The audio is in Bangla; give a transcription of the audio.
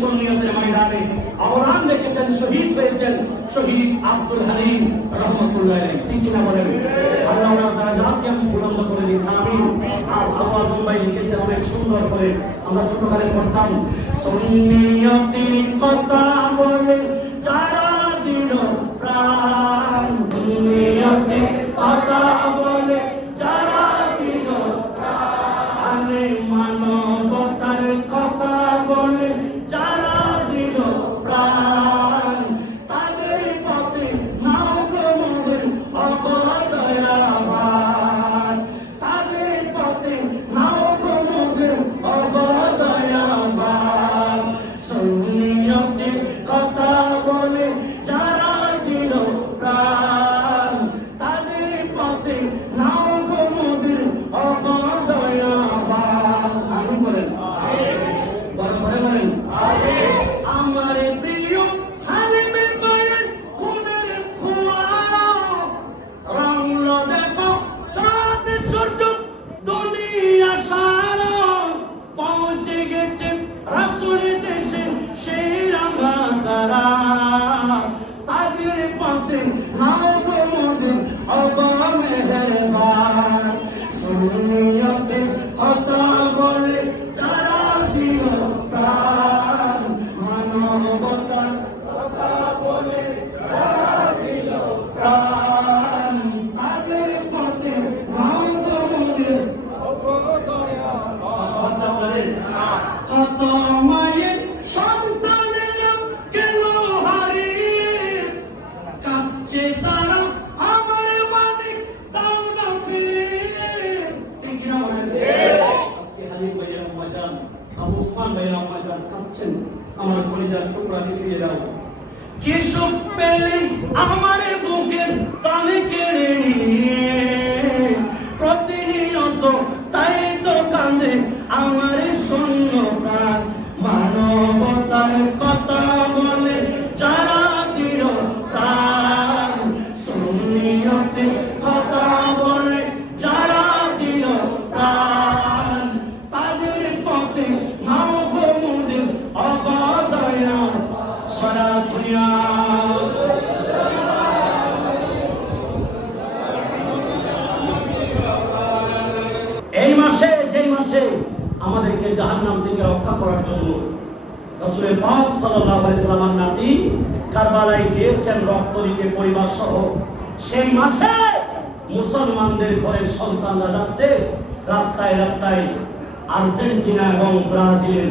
সুন্নিয়তের ময়দানে অবদান রেখেছেন, শহীদ হয়েছেন শহীদ আব্দুল হালিম রহমতুল্লাহ আলাইহি। ঠিক কিনা বলেন? আল্লাহ ওনার দরজাকে বুলন্দ করে দিন, আমিন। আর আল্লাহ ভাই লিখেছেন অনেক সুন্দর করে, আমরা ছোটকালে পড়তাম, সুন্নিয়তের কথা বলে যারা দিল প্রাণ, সুন্নিয়তের কথা বলে যারা দিল প্রাণ, মানবতার কথা বলে যারা দিল প্রাণ, তাদের পথে নাও গো মোদের অবদয়াবান, তাদের পথে নাও গো মোদের অবদয়াবান। সুন্নিয়তের কথা বলে যারা দিল প্রাণ, তাদের পথে নাও গো মোদের অবদয়াবান। আমি বলেন বড় করে বলেন, আমার প্রিয় হালিমের মায়ের খুনের ফোয়ারা, রঙল দেখো চাঁদ সূর্য দুনিয়া সারা, পৌঁছে গেছে রাসূলের দেশে সেই রাঙা তারা, তাদের পথে নাও গো মোদের অবমেহেরবান। সুন্নিয়তের কথা বলে যারা দিল প্রাণ, মানবতার কথা বলে যারা দিল প্রাণ, তাদের পথে নাও গো মোদের অবদয়াবান। কত মায়ের সন্তানেরা গেল হারিয়ে, কাঁদছে তারা আমার মালিক দাও না ফিরে। ঠিক কিনা বলেন? আজকে হালিম ভাইয়ের আম্মাজান, আবু উসমান ভাইয়ের আম্মাজান কাঁদছেন, আমার কলিজার টুকরাকে ফিরে দাও। কি সুখ পেলে আমার বুকের টানে কেড়ে নিয়ে, প্রতিনিয়ত তাই তো কাঁদে আমার শূন্য প্রাণ, মানবতার কথা বলে যারা দিল প্রাণ, সুন্নিয়তের কথা বলে যারা দিল প্রাণ, তাদের পথে নাও গো মোদের অবদয়াবান। সারা দুনিয়া এই মাসে, যেই মাসে আমাদেরকে জাহান্নাম থেকে রক্ষা করার জন্য রাসূল পাক সাল্লাল্লাহু আলাইহি ওয়াসাল্লাম নাতি কারবালায় গিয়েছেন রক্ত দিতে পরিবার সহ, সেই মাসে মুসলমানদের ঘরের সন্তানরা যাচ্ছে রাস্তায় রাস্তায় আর্জেন্টিনা এবং ব্রাজিলের